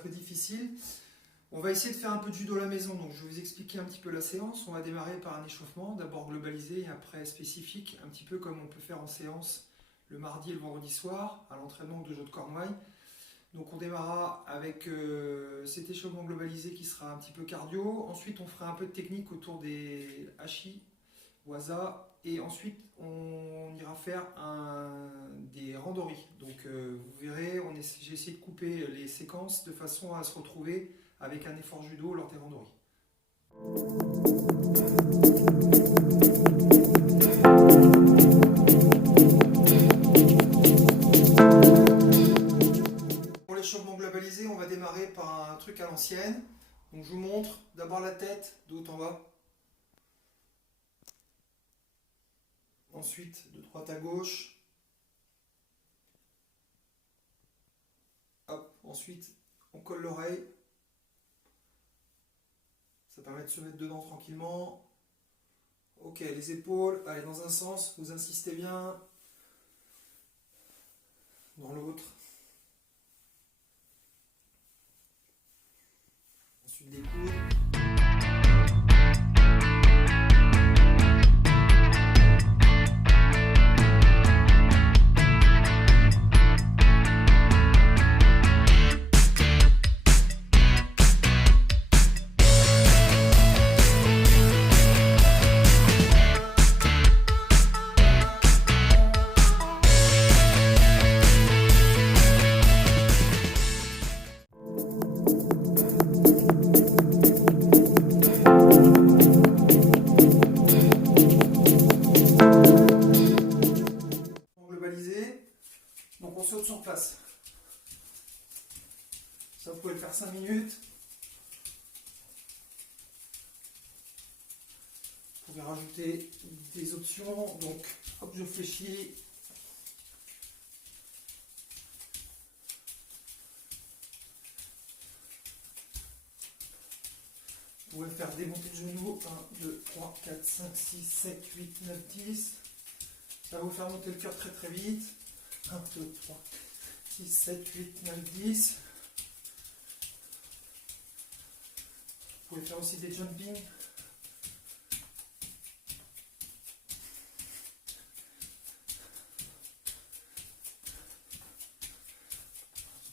peu difficile. On va essayer de faire un peu de judo à la maison, donc je vais vous expliquer un petit peu la séance. On va démarrer par un échauffement, d'abord globalisé et après spécifique, un petit peu comme on peut faire en séance le mardi et le vendredi soir, à l'entraînement de jeu de Cornouailles. Donc on démarrera avec cet échauffement globalisé qui sera un petit peu cardio. Ensuite on fera un peu de technique autour des hachis, waza. Et ensuite on ira faire des randori. Donc vous verrez, j'ai essayé de couper les séquences de façon à se retrouver avec un effort judo lors des randori. L'échauffement globalisé, on va démarrer par un truc à l'ancienne. Donc je vous montre d'abord la tête de haut en bas. Ensuite de droite à gauche. Hop, ensuite on colle l'oreille. Ça permet de se mettre dedans tranquillement. Ok, les épaules, allez dans un sens, vous insistez bien. Dans l'autre. Ensuite des coudes. Donc on saute sur place. Ça, vous pouvez le faire 5 minutes. Vous pouvez rajouter des options. Donc, hop, je fléchis. Vous pouvez faire des montées de genoux. 1, 2, 3, 4, 5, 6, 7, 8, 9, 10. Ça va vous faire monter le cœur très très vite. 1, 2, 3, 6, 7, 8, 9, 10. Vous pouvez faire aussi des jumping.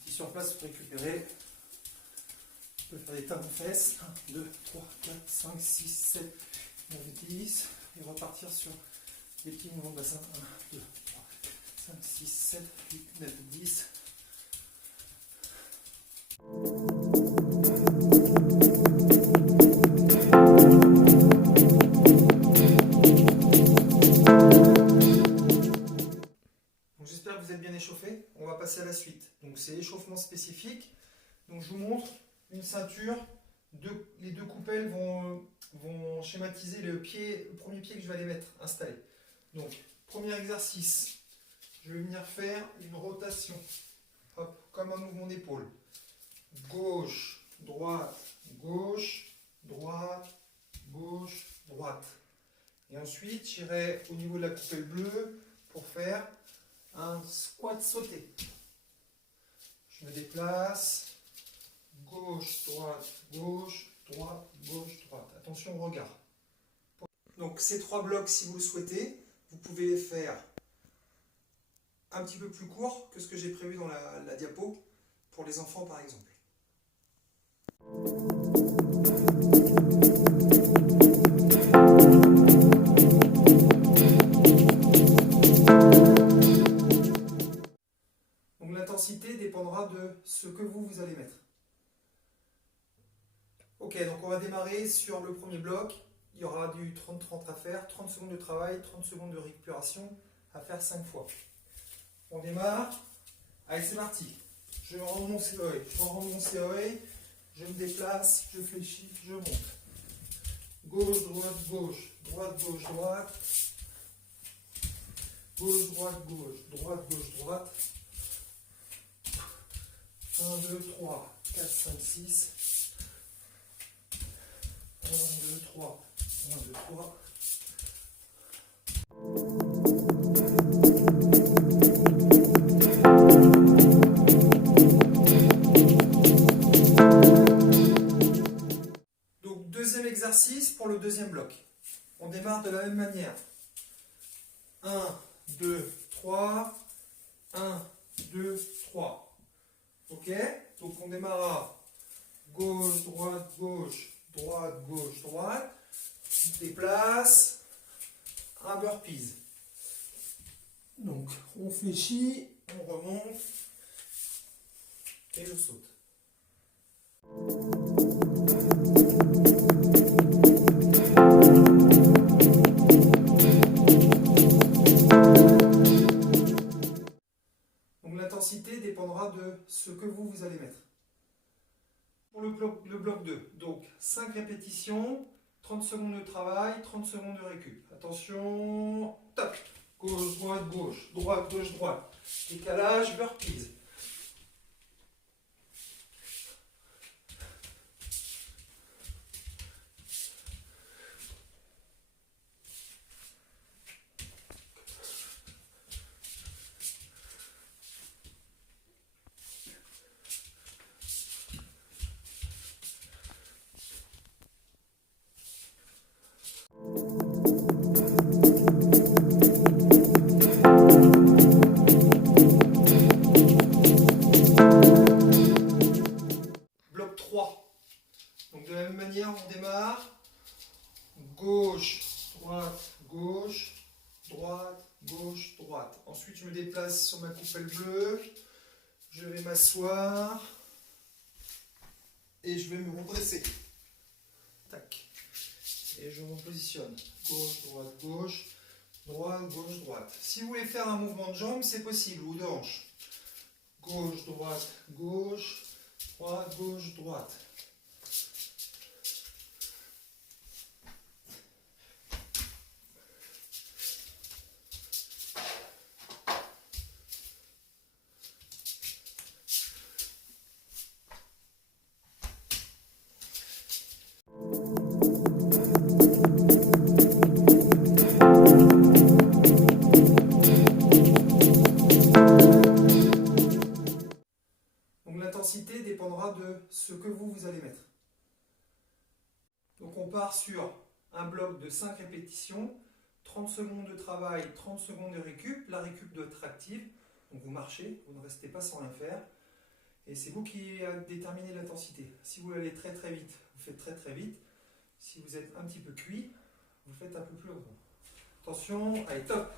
Sur place pour récupérer. Vous pouvez faire des talons fesses. 1, 2, 3, 4, 5, 6, 7, 9, 10. Et repartir sur des petits mouvements de bassin. 1, 2, 3, 5, 6, 7, 8, 9, 10. J'espère que vous êtes bien échauffés. On va passer à la suite. Donc c'est échauffement spécifique. Donc je vous montre une ceinture. Les deux coupelles vont schématiser le premier pied que je vais aller mettre, installé. Donc premier exercice. Je vais venir faire une rotation, hop, comme un mouvement d'épaule. Gauche, droite, gauche, droite, gauche, droite. Et ensuite, j'irai au niveau de la coupelle bleue pour faire un squat sauté. Je me déplace, gauche, droite, gauche, droite, gauche, droite. Attention au regard. Donc ces 3 blocs, si vous le souhaitez, vous pouvez les faire un petit peu plus court que ce que j'ai prévu dans la diapo, pour les enfants par exemple. Donc l'intensité dépendra de ce que vous allez mettre. Ok, donc on va démarrer sur le premier bloc. Il y aura du 30-30 à faire, 30 secondes de travail, 30 secondes de récupération à faire 5 fois. On démarre. Allez, c'est parti. Je rends mon COE. Je me déplace, je fléchis, je monte. Gauche, droite, gauche. Droite, gauche, droite. Gauche, droite, gauche. Droite, gauche, droite. 1, 2, 3, 4, 5, 6. 1, 2, 3. 1, 2, 3. deuxième exercice pour le deuxième bloc. On démarre de la même manière. 1, 2, 3. 1, 2, 3. Ok? Donc on démarrera gauche, droite, gauche, droite, gauche, droite. On déplace. Un burpees. Donc on fléchit, on remonte et je saute. Donc l'intensité dépendra de ce que vous allez mettre. Pour le bloc 2, donc 5 répétitions, 30 secondes de travail, 30 secondes de récup. Attention, tac, gauche, droite, gauche, droite, gauche, droite. Décalage, burpees. Bloc 3. Donc de la même manière, on démarre. Gauche, droite, gauche, droite, gauche, droite. Ensuite, je me déplace sur ma coupelle bleue. Je vais m'asseoir. Et je vais me redresser. Tac. Et je me positionne. Gauche, droite, gauche. Droite, gauche, droite. Si vous voulez faire un mouvement de jambe, c'est possible. Ou de hanche. Gauche, droite, gauche. Droite, gauche, droite. L'intensité dépendra de ce que vous allez mettre. Donc on part sur un bloc de 5 répétitions, 30 secondes de travail, 30 secondes de récup. La récup doit être active, donc vous marchez, vous ne restez pas sans rien faire. Et c'est vous qui déterminez l'intensité. Si vous allez très très vite, vous faites très très vite. Si vous êtes un petit peu cuit, vous faites un peu plus longtemps. Attention, allez top!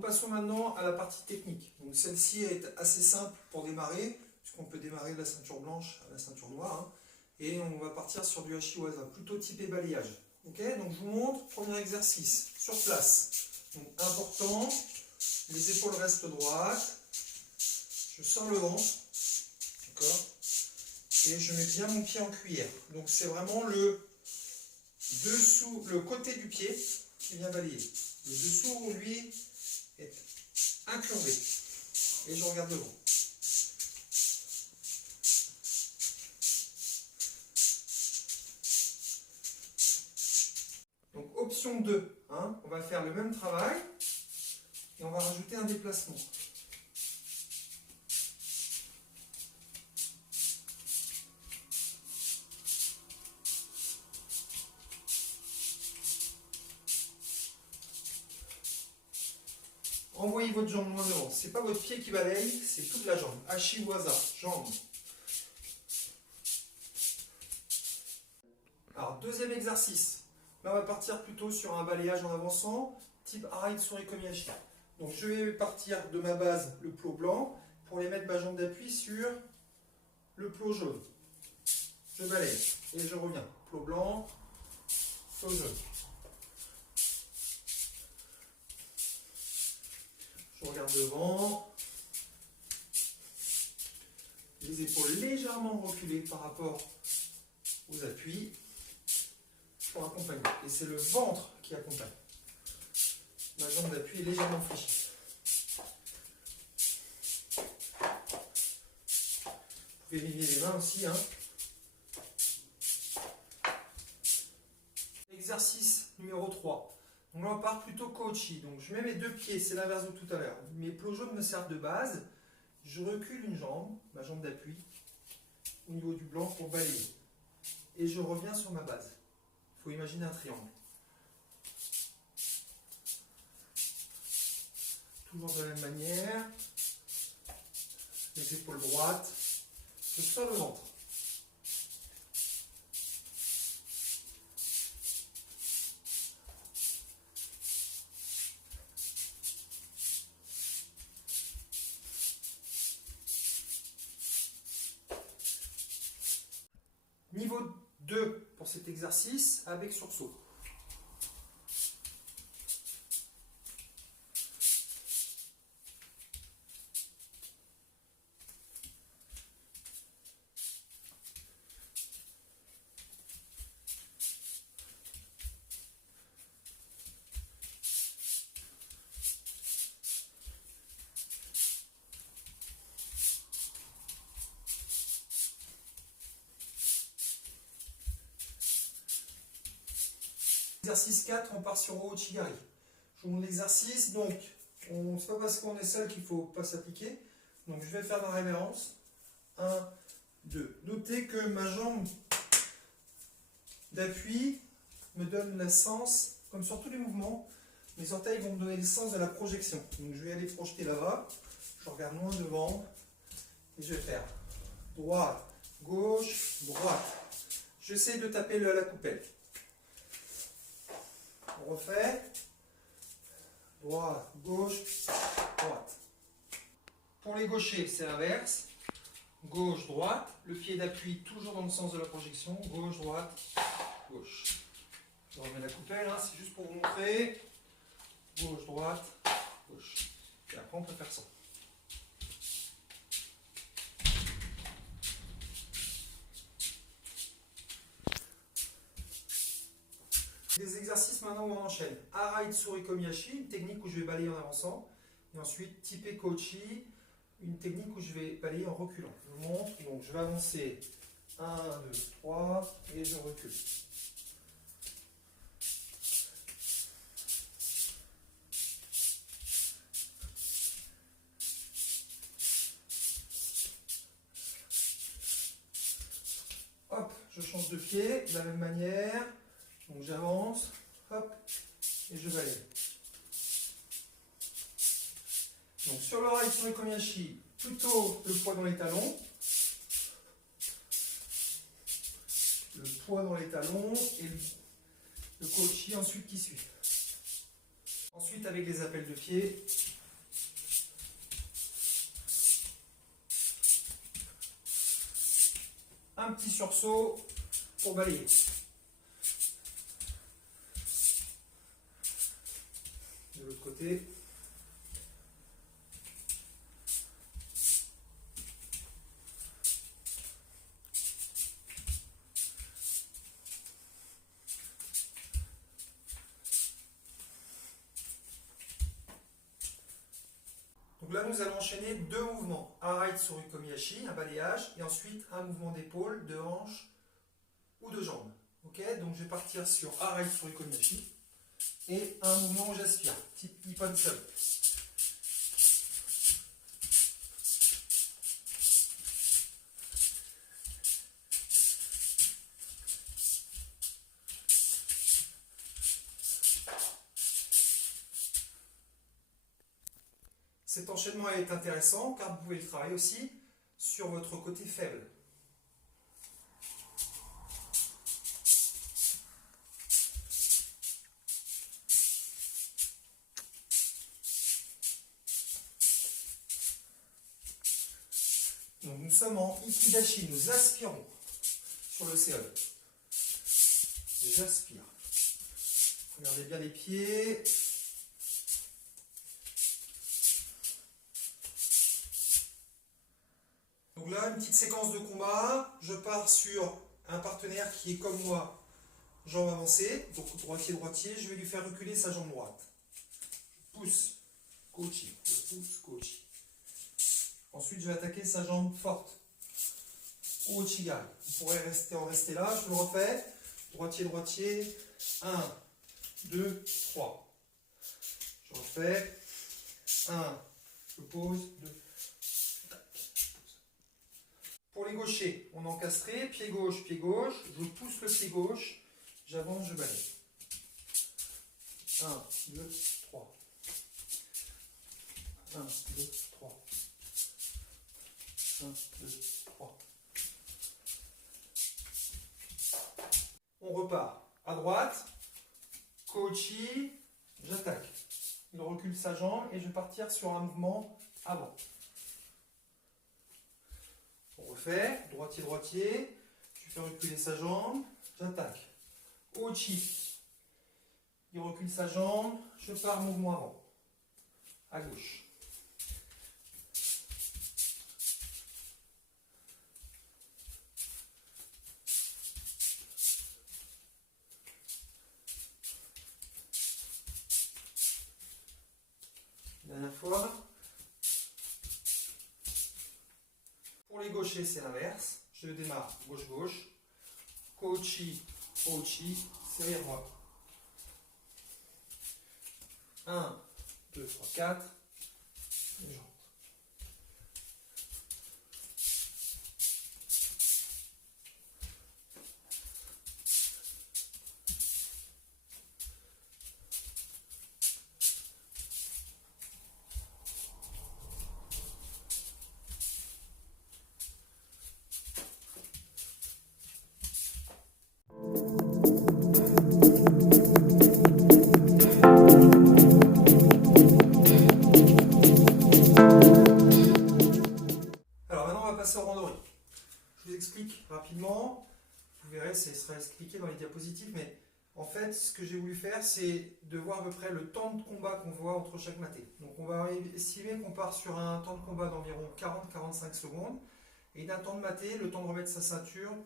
Passons maintenant à la partie technique. Donc celle-ci est assez simple pour démarrer, puisqu'on peut démarrer de la ceinture blanche à la ceinture noire. Hein, et on va partir sur du Ashiwaza, plutôt typé balayage. Ok, donc je vous montre, premier exercice, sur place. Donc important, les épaules restent droites. Je sors le ventre. D'accord. Et je mets bien mon pied en cuillère. Donc c'est vraiment le dessous, le côté du pied qui vient balayer. Le dessous, lui, est incurvé. Et je regarde devant. Donc option 2, hein, on va faire le même travail et on va rajouter un déplacement. Envoyez votre jambe loin devant. Ce n'est pas votre pied qui balaye, c'est toute la jambe. Ashiwaza, jambe. Alors, deuxième exercice. Là, on va partir plutôt sur un balayage en avançant, type Arai Tsurikomiyashi. Donc, je vais partir de ma base, le plot blanc, pour les mettre ma jambe d'appui sur le plot jaune. Je balaye et je reviens. Plot blanc, plot jaune. Je regarde devant, Les épaules légèrement reculées par rapport aux appuis pour accompagner. Et c'est le ventre qui accompagne. Ma jambe d'appui est légèrement fléchie. Vous pouvez lier les mains aussi. Hein. Exercice numéro 3. Donc là, on part plutôt kochi. Donc je mets mes deux pieds, c'est l'inverse de tout à l'heure. Mes plojones me servent de base. Je recule une jambe, ma jambe d'appui, au niveau du blanc pour balayer. Et je reviens sur ma base. Il faut imaginer un triangle. Toujours de la même manière. Les épaules droites. Je serre le ventre. Niveau 2 pour cet exercice avec sursaut. Exercice 4, on part sur Ouchigari. Je vous montre l'exercice, donc c'est pas parce qu'on est seul qu'il ne faut pas s'appliquer. Donc je vais faire la révérence. 1, 2. Notez que ma jambe d'appui me donne le sens, comme sur tous les mouvements, mes orteils vont me donner le sens de la projection. Donc je vais aller projeter là-bas, je regarde loin devant, et je vais faire droite, gauche, droite. J'essaie de taper la coupelle. On refait. Droite, gauche, droite. Pour les gauchers, c'est l'inverse. Gauche, droite. Le pied d'appui toujours dans le sens de la projection. Gauche, droite, gauche. Je remets la coupelle, hein, c'est juste pour vous montrer. Gauche, droite, gauche. Et après, on peut faire ça. Des exercices maintenant où on enchaîne. Arai Tsuri Komiyashi, une technique où je vais balayer en avançant. Et ensuite, Tipe Kochi, une technique où je vais balayer en reculant. Je vous montre. Donc, je vais avancer 1, 2, 3 et je recule. Hop, je change de pied de la même manière. Donc j'avance, hop, et je balaye. Donc sur le Arai Tsuri Komiyashi, plutôt le poids dans les talons. Le poids dans les talons et le kochi ensuite qui suit. Ensuite avec les appels de pied. Un petit sursaut pour balayer. De l'autre côté. Donc là, nous allons enchaîner deux mouvements. Arai Tsuri Komiyashi, un balayage, et ensuite un mouvement d'épaule, de hanche ou de jambe. Ok, donc je vais partir sur Arai Tsuri Komiyashi et un mouvement où j'aspire, type Ippon Sub. Cet enchaînement est intéressant car vous pouvez le travailler aussi sur votre côté faible. Donc nous sommes en Ikidashi, nous aspirons sur le séol. J'aspire. Regardez bien les pieds. Donc là, une petite séquence de combat. Je pars sur un partenaire qui est comme moi, jambe avancée, donc droitier-droitier. Je vais lui faire reculer sa jambe droite. Je pousse, coaching, je pousse, coaching. Ensuite, je vais attaquer sa jambe forte. Ouchigai. On pourrait en rester là. Je le refais. Droitier-droitier. 1, 2, 3. Je refais. 1, je pose, 2. Pour les gauchers, on est encastré, pied gauche, je pousse le pied gauche, j'avance, je balaye. 1, 2, 3. 1, 2, 3. 1, 2, 3. On repart à droite, coachi, j'attaque. Il recule sa jambe et je vais partir sur un mouvement avant. On refait, droitier-droitier, je fais reculer sa jambe, j'attaque. Ochi, il recule sa jambe, je pars mouvement avant, à gauche. Dernière fois. Pour les gauchers, c'est l'inverse. Je démarre gauche-gauche. Kochi, Ochi, serrure droite. 1, 2, 3, 4. Et je rentre. Au randori. Je vous explique rapidement, vous verrez, ce sera expliqué dans les diapositives, mais en fait, ce que j'ai voulu faire, c'est de voir à peu près le temps de combat qu'on voit entre chaque maté. Donc on va estimer qu'on part sur un temps de combat d'environ 40-45 secondes, et d'un temps de maté, le temps de remettre sa ceinture,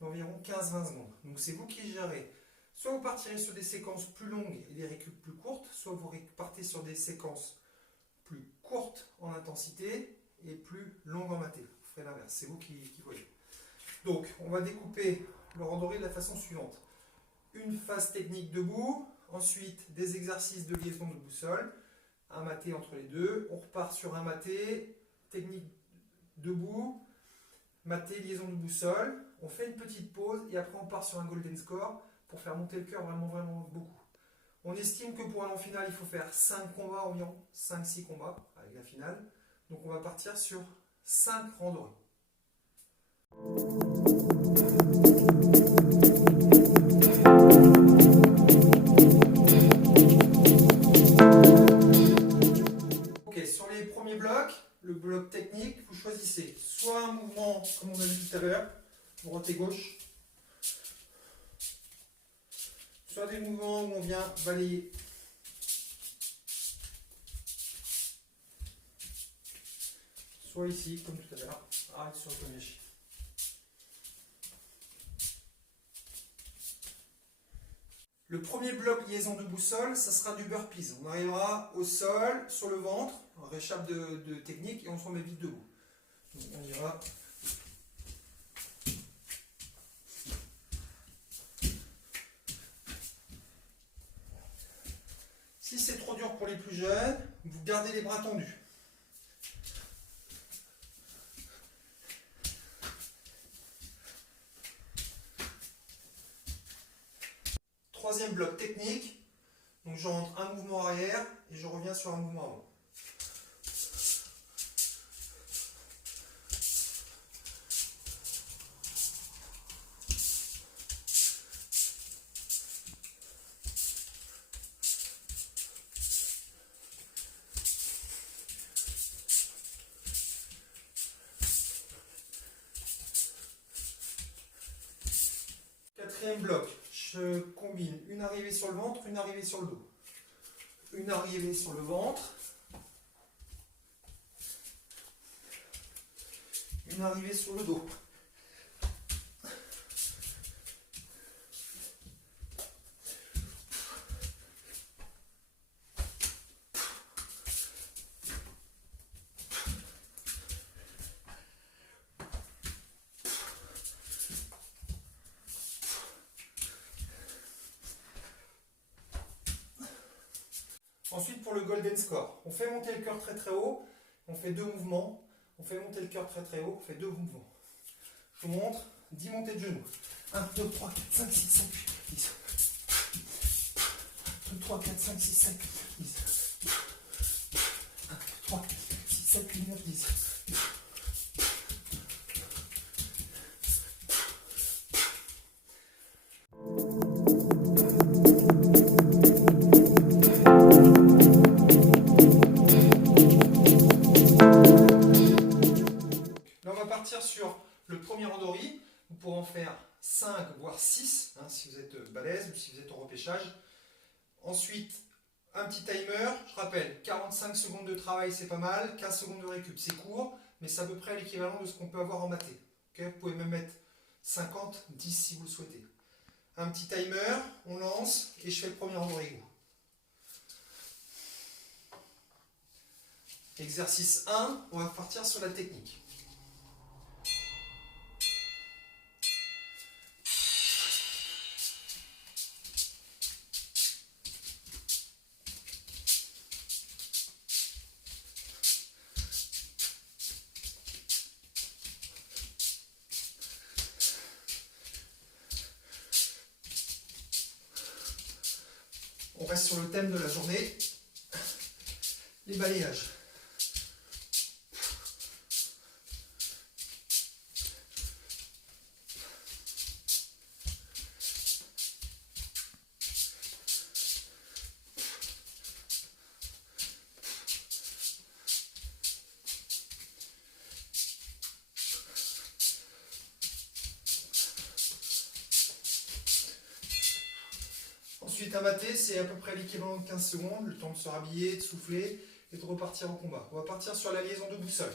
d'environ 15-20 secondes. Donc c'est vous qui gérez. Soit vous partirez sur des séquences plus longues et des récup plus courtes, soit vous partez sur des séquences plus courtes en intensité et plus longues en maté. L'inverse, c'est vous qui voyez. Donc, on va découper le randori de la façon suivante. Une phase technique debout, ensuite des exercices de liaison de boussole, un maté entre les deux, on repart sur un maté, technique debout, maté, liaison de boussole, on fait une petite pause et après on part sur un golden score pour faire monter le cœur vraiment beaucoup. On estime que pour un an final, il faut faire 5 combats environ, 5-6 combats avec la finale. Donc on va partir sur 5 randonnées. Ok, sur les premiers blocs, le bloc technique, vous choisissez soit un mouvement comme on a vu tout à l'heure, droite et gauche, soit des mouvements où on vient balayer. Soit ici, comme tout à l'heure, arrête sur le premier chiffre. Le premier bloc liaison de boussole, ça sera du burpees. On arrivera au sol, sur le ventre, on réchappe de technique et on se remet vite debout. Donc on ira. Si c'est trop dur pour les plus jeunes, vous gardez les bras tendus. Troisième bloc technique, donc je rentre un mouvement arrière et je reviens sur un mouvement avant. Quatrième bloc. Je combine une arrivée sur le ventre, une arrivée sur le dos. Une arrivée sur le ventre. une arrivée sur le dos. Ensuite, pour le golden score, on fait monter le cœur très très haut, on fait 2 mouvements, on fait monter le cœur très très haut, on fait 2 mouvements. Je vous montre 10 montées de genoux. 1, 2, 3, 4, 5, 6, 7, 8, 10. 2, 3, 4, 5, 6, 7, 10. 1, 2, 3, 4, 6, 7, 8, 9, 10. Sur le premier endori, vous pourrez en faire 5 voire 6 si vous êtes balèze ou si vous êtes en repêchage. Ensuite, un petit timer, je rappelle, 45 secondes de travail c'est pas mal, 15 secondes de récup c'est court, mais c'est à peu près l'équivalent de ce qu'on peut avoir en maté. Okay, vous pouvez même mettre 50, 10 si vous le souhaitez. Un petit timer, on lance et je fais le premier endori. Exercice 1, on va partir sur la technique. On reste sur le thème de la journée, les balayages. Ensuite, un maté, c'est à peu près l'équivalent de 15 secondes, le temps de se rhabiller, de souffler et de repartir au combat. On va partir sur la liaison de boussole.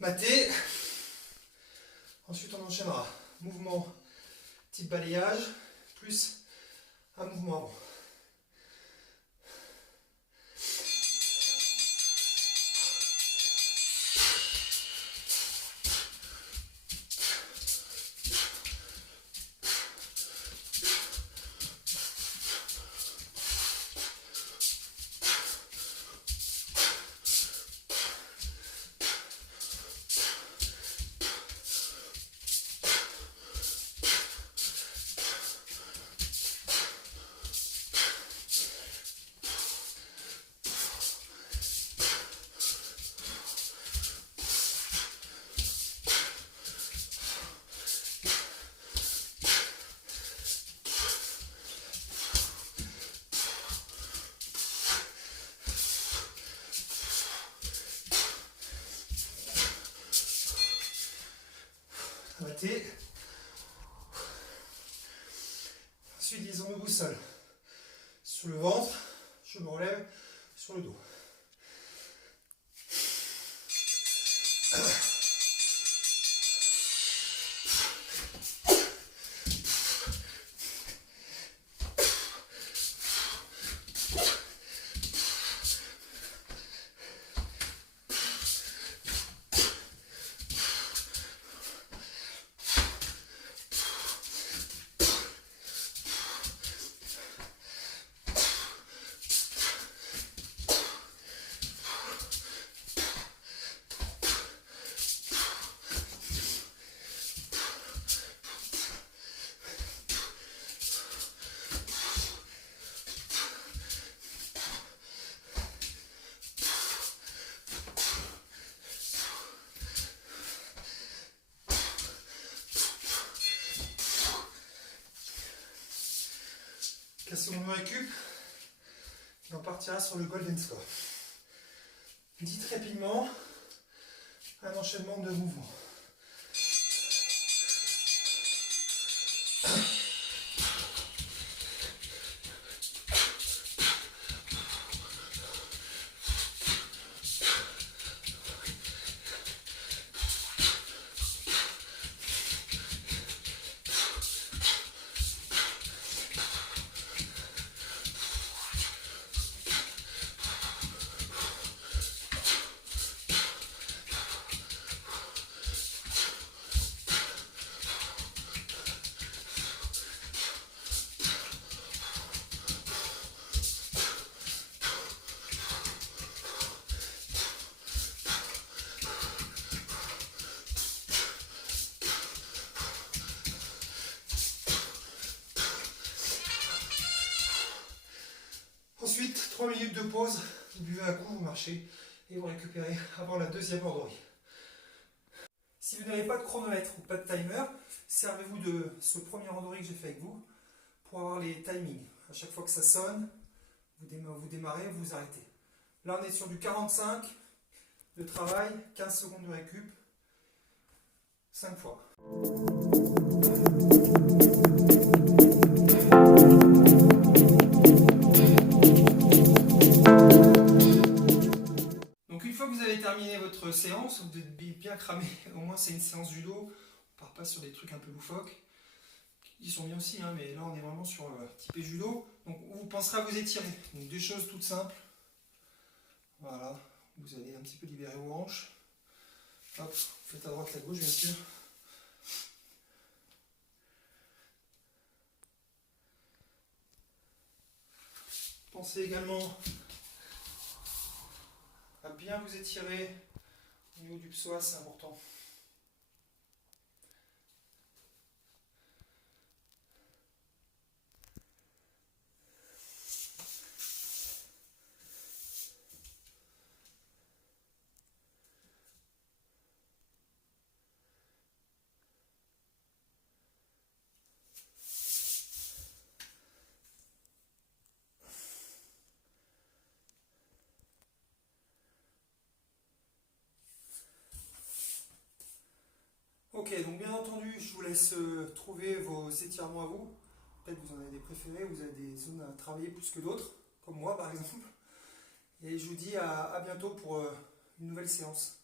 Maté. Ensuite, on enchaînera. Mouvement type balayage, plus un mouvement avant. Maté. Ensuite, liaison de boussole. Sur le ventre, je me relève sur le dos. 15 secondes de récup. Et on partira sur le golden score. Dites rapidement un enchaînement de mouvements. Ensuite, 3 minutes de pause, vous buvez un coup, vous marchez et vous récupérez avant la deuxième ordorie. Si vous n'avez pas de chronomètre ou pas de timer, servez-vous de ce premier ordorie que j'ai fait avec vous pour avoir les timings. À chaque fois que ça sonne, vous démarrez, vous arrêtez. Là, on est sur du 45 de travail, 15 secondes de récup, 5 fois. Donc une fois que vous avez terminé votre séance, vous êtes bien cramé, au moins c'est une séance judo, on ne part pas sur des trucs un peu loufoques. Ils sont bien aussi, hein, mais là on est vraiment sur typé judo. Donc vous penserez à vous étirer. Donc des choses toutes simples. Voilà, vous allez un petit peu libérer vos hanches. Hop, vous faites à droite, à gauche bien sûr. Pensez également à bien vous étirer au niveau du psoas, c'est important. Ok, donc bien entendu, je vous laisse trouver vos étirements à vous. Peut-être vous en avez des préférés, vous avez des zones à travailler plus que d'autres, comme moi par exemple. Et je vous dis à bientôt pour une nouvelle séance.